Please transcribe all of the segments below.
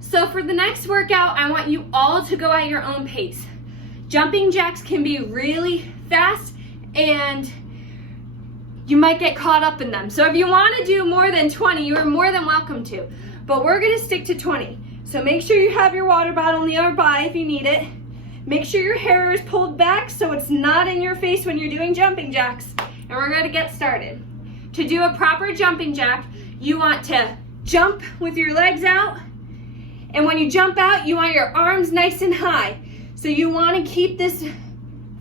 So for the next workout, I want you all to go at your own pace. Jumping jacks can be really fast and you might get caught up in them. So if you want to do more than 20, you are more than welcome to. But we're going to stick to 20. So make sure you have your water bottle nearby if you need it. Make sure your hair is pulled back so it's not in your face when you're doing jumping jacks. And we're going to get started. To do a proper jumping jack, you want to jump with your legs out. And when you jump out, you want your arms nice and high. So you want to keep this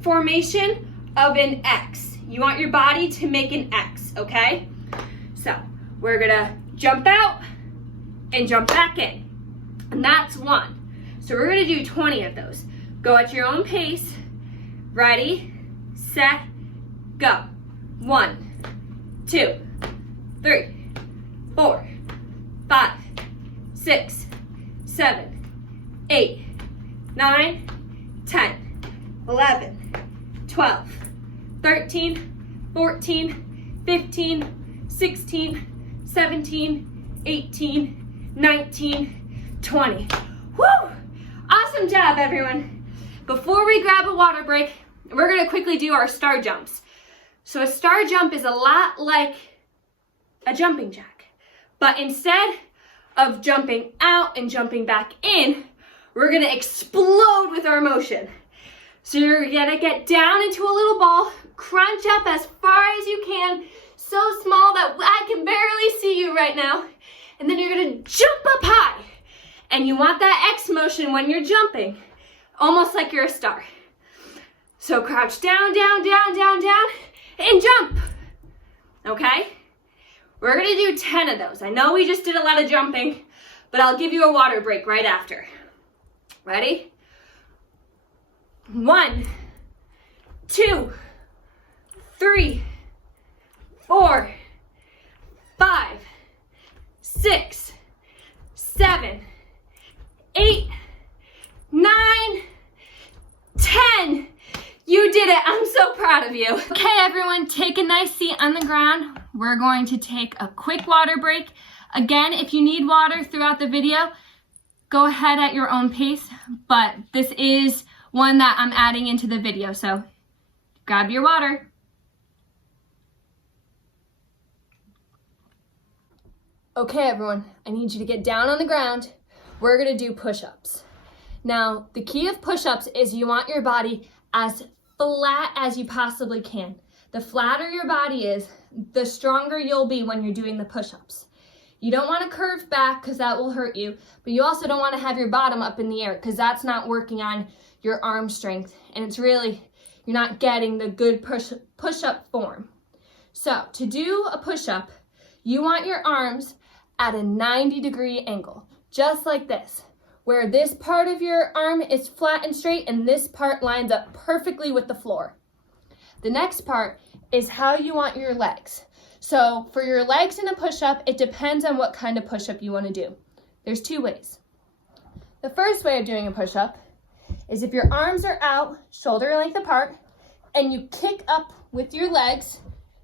formation of an X. You want your body to make an X, okay? So we're gonna jump out and jump back in. And that's one. So we're gonna do 20 of those. Go at your own pace. Ready, set, go. 1, 2, 3, 4, 5, 6, 7, 8, 9, 10, 11, 12, 13, 14, 15, 16, 17, 18, 19, 20. Woo! Awesome job, everyone. Before we grab a water break, we're gonna quickly do our star jumps. So a star jump is a lot like a jumping jack, but instead of jumping out and jumping back in, we're gonna explode with our motion. So you're gonna get down into a little ball, crunch up as far as you can, so small that I can barely see you right now. And then you're gonna jump up high. And you want that X motion when you're jumping, almost like you're a star. So crouch down, down, down, down, down, and jump. Okay? We're gonna do 10 of those. I know we just did a lot of jumping, but I'll give you a water break right after. Ready? 1, 2, 3, 4, 5, 6, 7, 8, 9, 10. You did it. I'm so proud of you. Okay, everyone, take a nice seat on the ground. We're going to take a quick water break. Again, if you need water throughout the video, go ahead at your own pace, but this is one that I'm adding into the video, so grab your water. Okay, everyone, I need you to get down on the ground. We're gonna do push-ups. Now, the key of push-ups is you want your body as flat as you possibly can. The flatter your body is, the stronger you'll be when you're doing the push-ups. You don't want to curve back because that will hurt you, but you also don't want to have your bottom up in the air because that's not working on your arm strength, and it's really, you're not getting the good push-up form. So to do a push-up, you want your arms at a 90-degree angle, just like this, where this part of your arm is flat and straight and this part lines up perfectly with the floor. The next part is how you want your legs. So for your legs in a push-up, it depends on what kind of push-up you want to do. There's 2 ways. The first way of doing a push-up is if your arms are out, shoulder length apart, and you kick up with your legs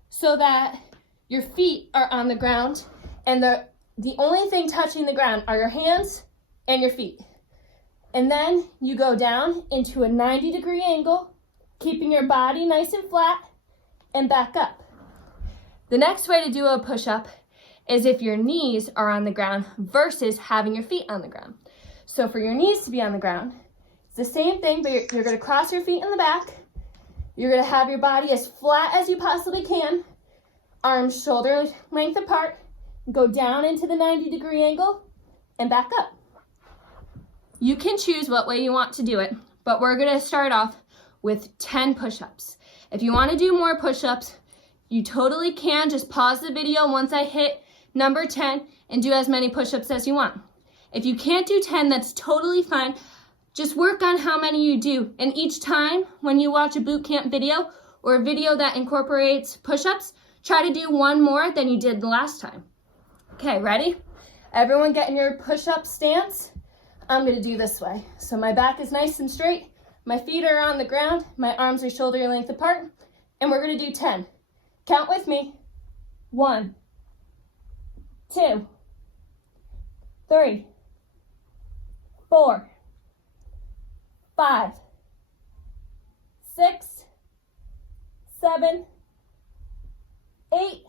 so that your feet are on the ground, and the only thing touching the ground are your hands and your feet. And then you go down into a 90-degree angle, keeping your body nice and flat, and back up. The next way to do a push-up is if your knees are on the ground versus having your feet on the ground. So for your knees to be on the ground, it's the same thing, but you're gonna cross your feet in the back. You're gonna have your body as flat as you possibly can, arms shoulder length apart, go down into the 90-degree angle, and back up. You can choose what way you want to do it, but we're gonna start off with 10 push-ups. If you wanna do more push-ups, you totally can. Just pause the video once I hit number 10 and do as many push-ups as you want. If you can't do 10, that's totally fine. Just work on how many you do. And each time when you watch a boot camp video or a video that incorporates push-ups, try to do one more than you did the last time. Okay, ready? Everyone get in your push-up stance. I'm gonna do this way. So my back is nice and straight. My feet are on the ground. My arms are shoulder length apart. And we're gonna do 10. Count with me. 1, 2, 3, 4, 5, 6, 7, 8,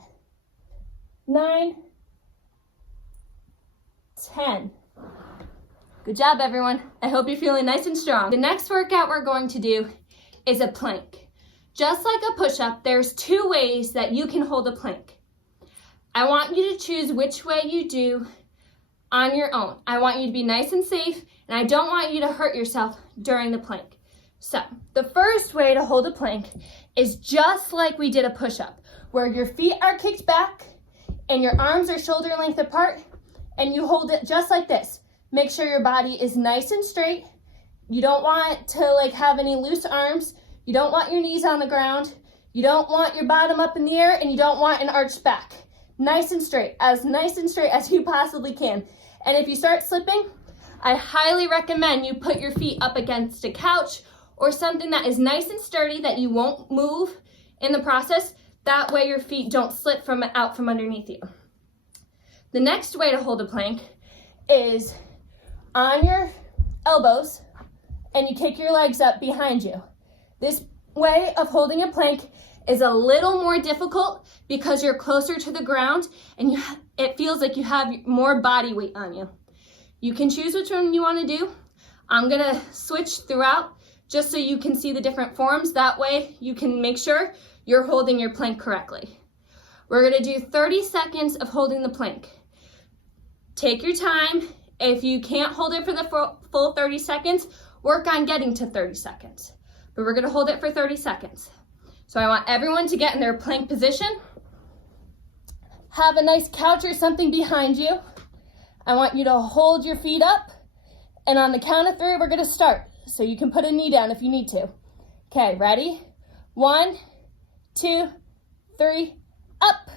9, 10. Good job, everyone. I hope you're feeling nice and strong. The next workout we're going to do is a plank. Just like a push-up, there's 2 ways that you can hold a plank. I want you to choose which way you do on your own. I want you to be nice and safe, and I don't want you to hurt yourself during the plank. So, the first way to hold a plank is just like we did a push-up, where your feet are kicked back and your arms are shoulder length apart, and you hold it just like this. Make sure your body is nice and straight. You don't want to have any loose arms. You don't want your knees on the ground. You don't want your bottom up in the air, and you don't want an arched back. Nice and straight as you possibly can. And if you start slipping, I highly recommend you put your feet up against a couch or something that is nice and sturdy that you won't move in the process. That way your feet don't slip out from underneath you. The next way to hold a plank is on your elbows, and you kick your legs up behind you. This way of holding a plank is a little more difficult because you're closer to the ground and it feels like you have more body weight on you. You can choose which one you want to do. I'm gonna switch throughout just so you can see the different forms. That way you can make sure you're holding your plank correctly. We're gonna do 30 seconds of holding the plank. Take your time. If you can't hold it for the full 30 seconds, work on getting to 30 seconds. But we're gonna hold it for 30 seconds. So I want everyone to get in their plank position. Have a nice couch or something behind you. I want you to hold your feet up. And on the count of 3, we're gonna start. So you can put a knee down if you need to. Okay, ready? 1, 2, 3, up.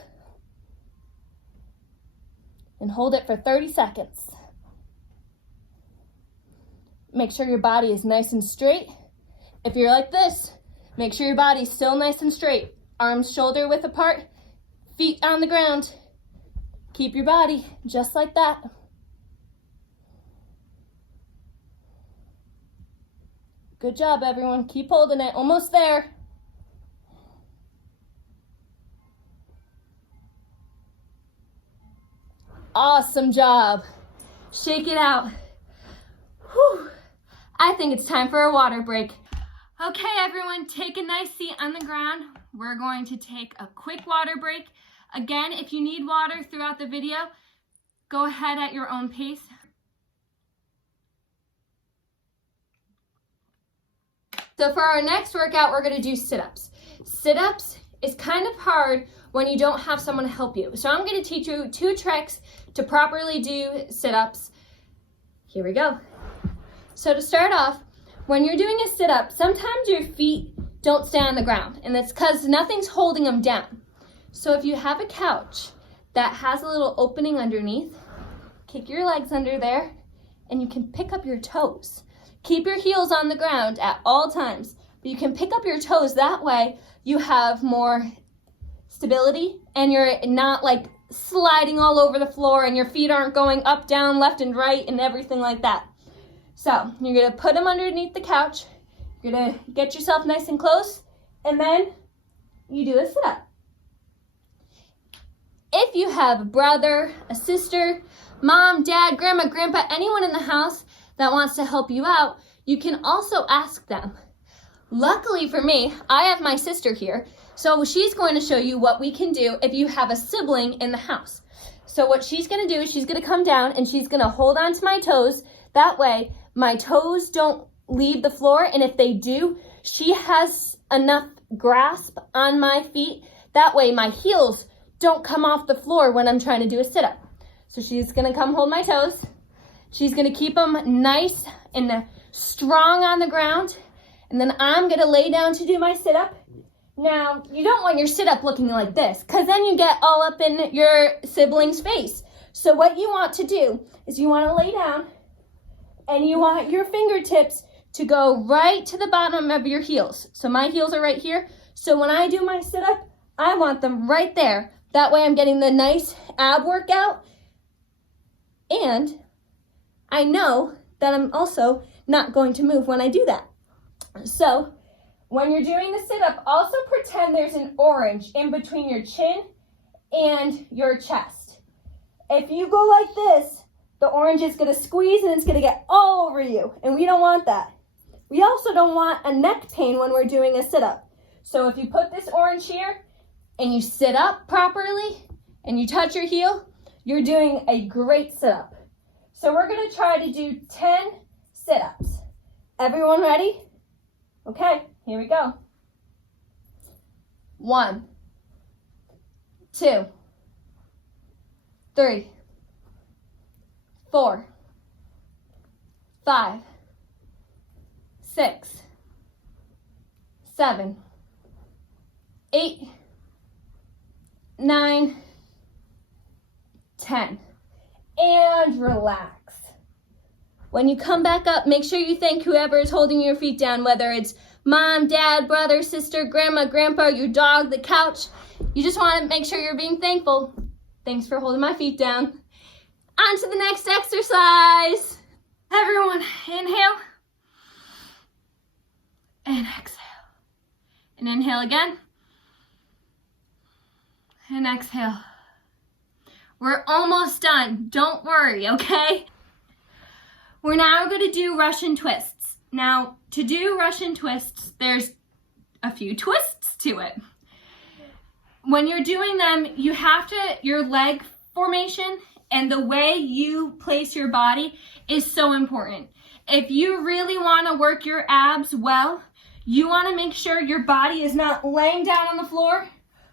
And hold it for 30 seconds. Make sure your body is nice and straight. If you're like this, make sure your body's still nice and straight. Arms shoulder width apart, feet on the ground. Keep your body just like that. Good job, everyone. Keep holding it. Almost there. Awesome job. Shake it out. Whew. I think it's time for a water break. Okay, everyone, take a nice seat on the ground. We're going to take a quick water break. Again, if you need water throughout the video, go ahead at your own pace. So for our next workout, we're gonna do sit-ups. Sit-ups is kind of hard when you don't have someone to help you. So I'm gonna teach you 2 tricks to properly do sit-ups. Here we go. So to start off, when you're doing a sit-up, sometimes your feet don't stay on the ground, and it's because nothing's holding them down. So if you have a couch that has a little opening underneath, kick your legs under there, and you can pick up your toes. Keep your heels on the ground at all times, but you can pick up your toes. That way you have more stability, and you're not sliding all over the floor, and your feet aren't going up, down, left, and right, and everything like that. So you're gonna put them underneath the couch. You're gonna get yourself nice and close, and then you do a sit-up. If you have a brother, a sister, mom, dad, grandma, grandpa, anyone in the house that wants to help you out, you can also ask them. Luckily for me, I have my sister here, so she's going to show you what we can do if you have a sibling in the house. So what she's gonna do is she's gonna come down and she's gonna hold on to my toes. That way, my toes don't leave the floor, and if they do, she has enough grasp on my feet. That way, my heels don't come off the floor when I'm trying to do a sit-up. So she's gonna come hold my toes. She's gonna keep them nice and strong on the ground, and then I'm gonna lay down to do my sit-up. Now, you don't want your sit-up looking like this, because then you get all up in your sibling's face. So what you want to do is you wanna lay down, and you want your fingertips to go right to the bottom of your heels. So my heels are right here. So when I do my sit-up, I want them right there. That way I'm getting the nice ab workout. And I know that I'm also not going to move when I do that. So when you're doing the sit-up, also pretend there's an orange in between your chin and your chest. If you go like this, the orange is going to squeeze and it's going to get all over you, and we don't want that. We also don't want a neck pain when we're doing a sit-up. So if you put this orange here and you sit up properly and you touch your heel, you're doing a great sit-up. So we're going to try to do 10 sit-ups. Everyone ready? Okay, here we go. 1, 2, 3, 4, 5, 6, 7, 8, 9, 10. And relax. When you come back up, make sure you thank whoever is holding your feet down, whether it's mom, dad, brother, sister, grandma, grandpa, your dog, the couch. You just want to make sure you're being thankful. Thanks for holding my feet down. On to the next exercise. Everyone, inhale and exhale. And inhale again and exhale. We're almost done. Don't worry, okay? We're now going to do Russian twists. Now, to do Russian twists, there's a few twists to it. When you're doing them, you have to, your leg formation and the way you place your body is so important. If you really want to work your abs well, you want to make sure your body is not laying down on the floor,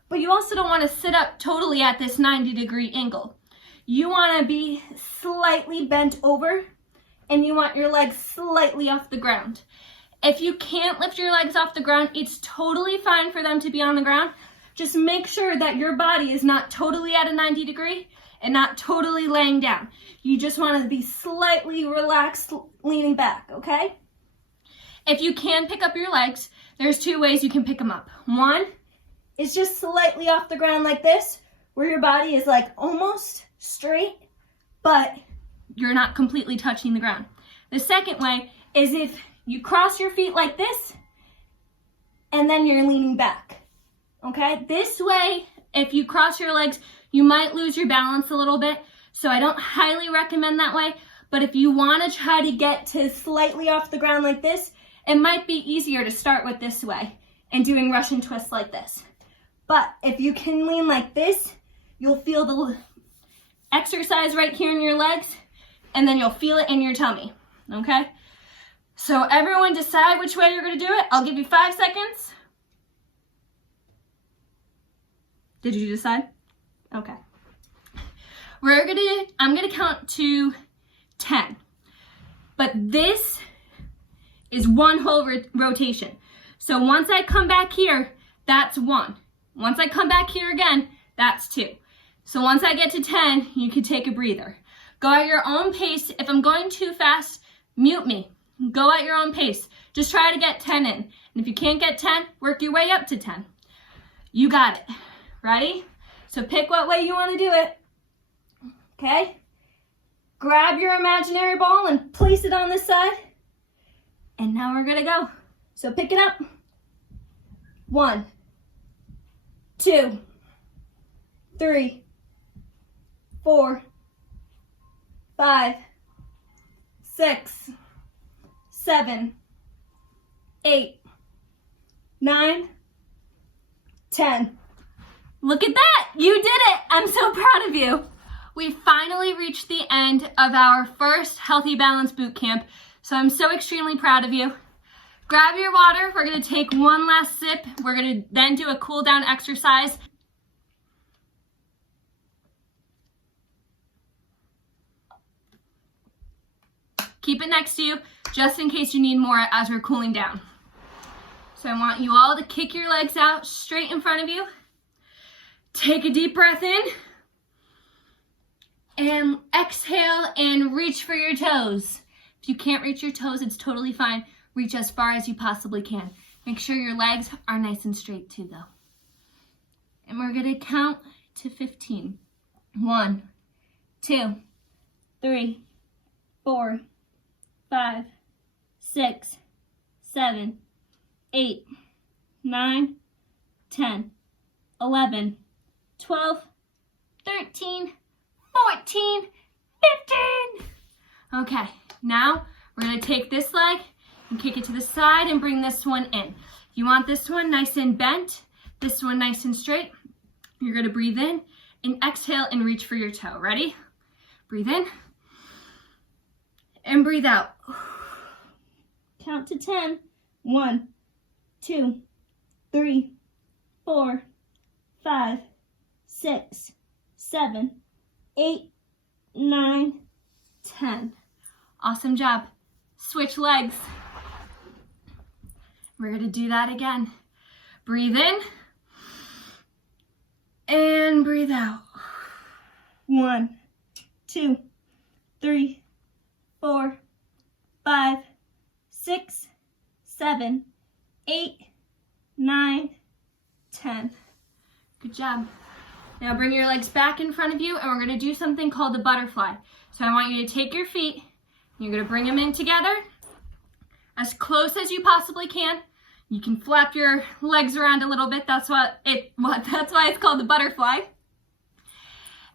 but you also don't want to sit up totally at this 90-degree angle. You want to be slightly bent over, and you want your legs slightly off the ground. If you can't lift your legs off the ground, it's totally fine for them to be on the ground. Just make sure that your body is not totally at a 90 degree and not totally laying down. You just want to be slightly relaxed, leaning back, okay? If you can pick up your legs, there's 2 ways you can pick them up. One is just slightly off the ground like this, where your body is like almost straight, but you're not completely touching the ground. The second way is if you cross your feet like this, and then you're leaning back, okay? This way, if you cross your legs, you might lose your balance a little bit, so I don't highly recommend that way, but if you wanna try to get to slightly off the ground like this, it might be easier to start with this way and doing Russian twists like this. But if you can lean like this, you'll feel the exercise right here in your legs, and then you'll feel it in your tummy, okay? So everyone decide which way you're gonna do it. I'll give you 5 seconds. Did you decide? Okay. I'm gonna count to 10. But this is one whole rotation. So once I come back here, that's 1. Once I come back here again, that's 2. So once I get to 10, you can take a breather. Go at your own pace. If I'm going too fast, mute me. Go at your own pace. Just try to get 10 in. And if you can't get 10, work your way up to 10. You got it. Ready? So pick what way you want to do it. Okay? Grab your imaginary ball and place it on this side. And now we're gonna go. So pick it up. 1, 2, 3, 4, 5, 6, 7, 8, 9, 10. Look at that! You did it! I'm so proud of you. We finally reached the end of our first Healthy Balance Bootcamp, so I'm so extremely proud of you. Grab your water. We're going to take one last sip. We're going to then do a cool down exercise. Keep it next to you just in case you need more as we're cooling down. So I want you all to kick your legs out straight in front of you. Take a deep breath in. And exhale and reach for your toes. If you can't reach your toes, it's totally fine. Reach as far as you possibly can. Make sure your legs are nice and straight too, though. And we're going to count to 15. 1, 2, 3, 4, 5, 6, 7, 8, 9, 10, 11, 12, 13, 14, 15. Okay, now we're gonna take this leg and kick it to the side and bring this one in. You want this one nice and bent, this one nice and straight. You're gonna breathe in and exhale and reach for your toe. Ready? Breathe in and breathe out. Count to 10. 1, 2, 3, 4, 5, 6, 7, 8, 9, 10. Awesome job. Switch legs. We're going to do that again. Breathe in and breathe out. 1, 2, 3, 4, 5, 6, 7, 8, 9, 10. Good job. Now bring your legs back in front of you and we're going to do something called the butterfly. So I want you to take your feet, and you're going to bring them in together as close as you possibly can. You can flap your legs around a little bit. That's why it's called the butterfly.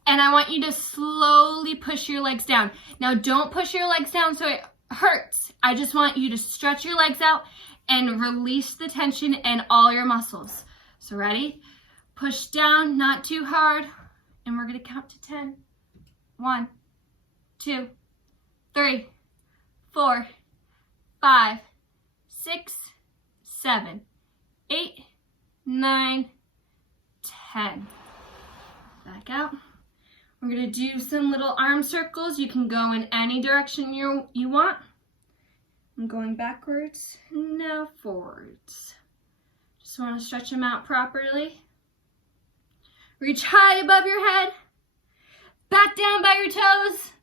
And I want you to slowly push your legs down. Now don't push your legs down so it hurts. I just want you to stretch your legs out and release the tension in all your muscles. So ready? Push down, not too hard. And we're gonna count to 10. 1, 2, 3, 4, 5, 6, 7, 8, 9, 10. Back out. We're gonna do some little arm circles. You can go in any direction you want. I'm going backwards, now forwards. Just wanna stretch them out properly. Reach high above your head, back down by your toes,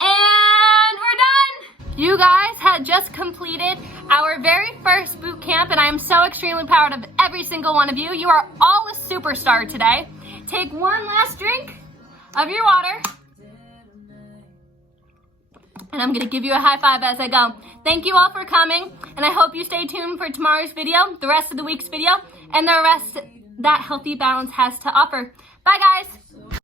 and we're done! You guys had just completed our very first boot camp, and I am so extremely proud of every single one of you. You are all a superstar today. Take one last drink of your water, and I'm gonna give you a high five as I go. Thank you all for coming, and I hope you stay tuned for tomorrow's video, the rest of the week's video, and the rest that Healthy Balance has to offer. Bye guys!